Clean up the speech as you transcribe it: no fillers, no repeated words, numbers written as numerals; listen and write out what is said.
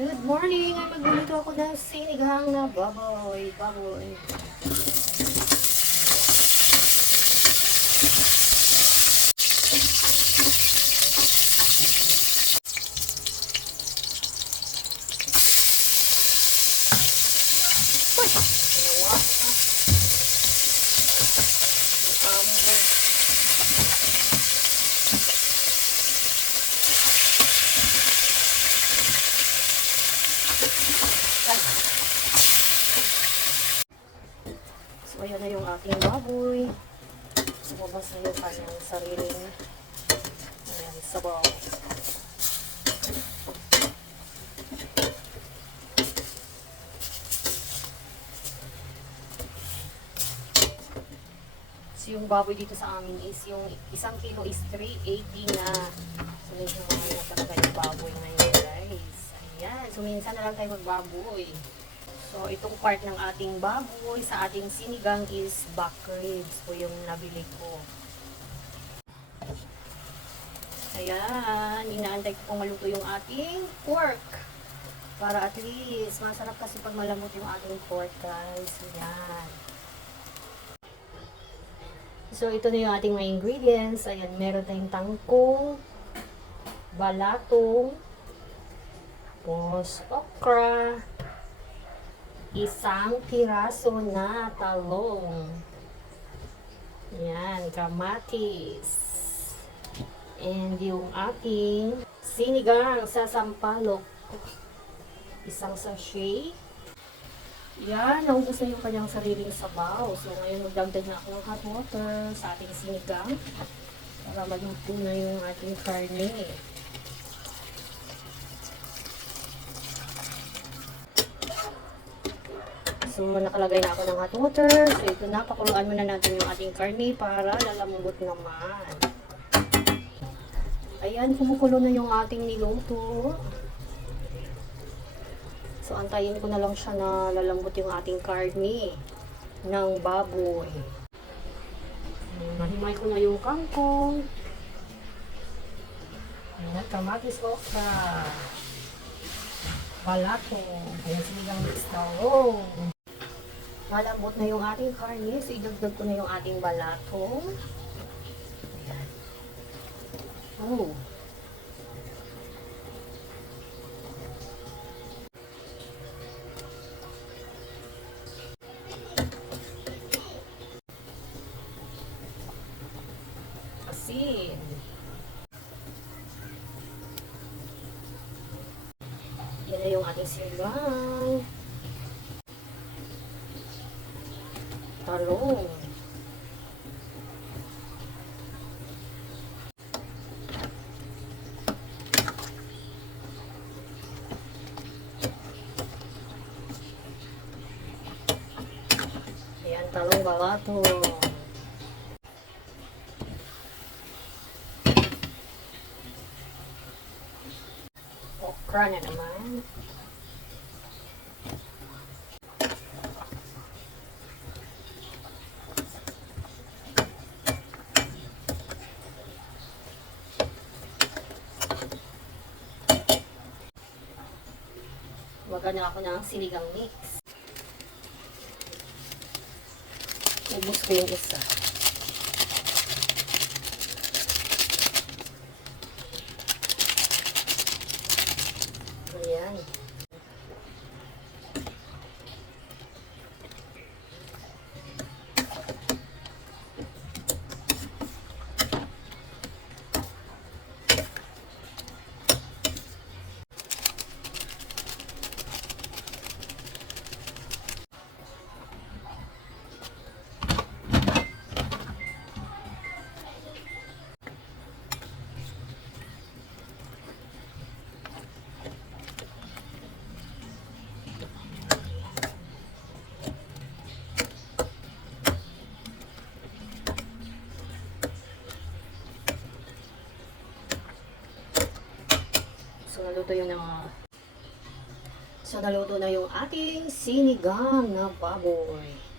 Good morning! Ay magluluto ako ng sinigang na baboy. Baboy. So, ayan na yung ating baboy. Lumabas na yung kanyang sariling sabaw. So, yung baboy dito sa amin is yung 1 kilo is 380 na. So, medyo na talaga yung baboy ngayon, guys. Ayan. So, minsan na lang tayo magbaboy. So, itong part ng ating baboy sa ating sinigang is back ribs po yung nabili ko. Ayan, inaantay ko pong maluto yung ating pork. Para at least, masarap kasi pag malambot yung ating pork, guys. Ayan. So, ito na yung ating mga ingredients. Ayan, meron tayong tangkong, balatong, tapos okra, isang piraso na talong. Yan, kamatis. And yung ating sinigang sa sampalok. Isang sachet. Yan, naubos na yung kanyang sariling sabaw. So, ngayon magdagdag na ako ng hot water sa ating sinigang para maluto na yung ating karne. So, nakalagay na ako ng hot water. So, ito na. Pakuluan muna natin yung ating karne para lalambot naman. Ayan, kumukulo na yung ating niluto. So, antayin ko na lang siya na lalambot yung ating karne ng baboy. Mahimay ko na yung kangkong. Ayan, kamatis okra. Balatong. Ayan, sinigang mix talong. Malambot na yung ating karne. So, idagdag ko na yung ating balatong. Ayan. Oh. Asin. Yan na yung ating sinigang. Talong. Ayan, talong balatong. Okra na naman. Waga na ako ng sinigang mix. Ubus ko yung isa. Ayan. So, naluto na yung ating sinigang na baboy.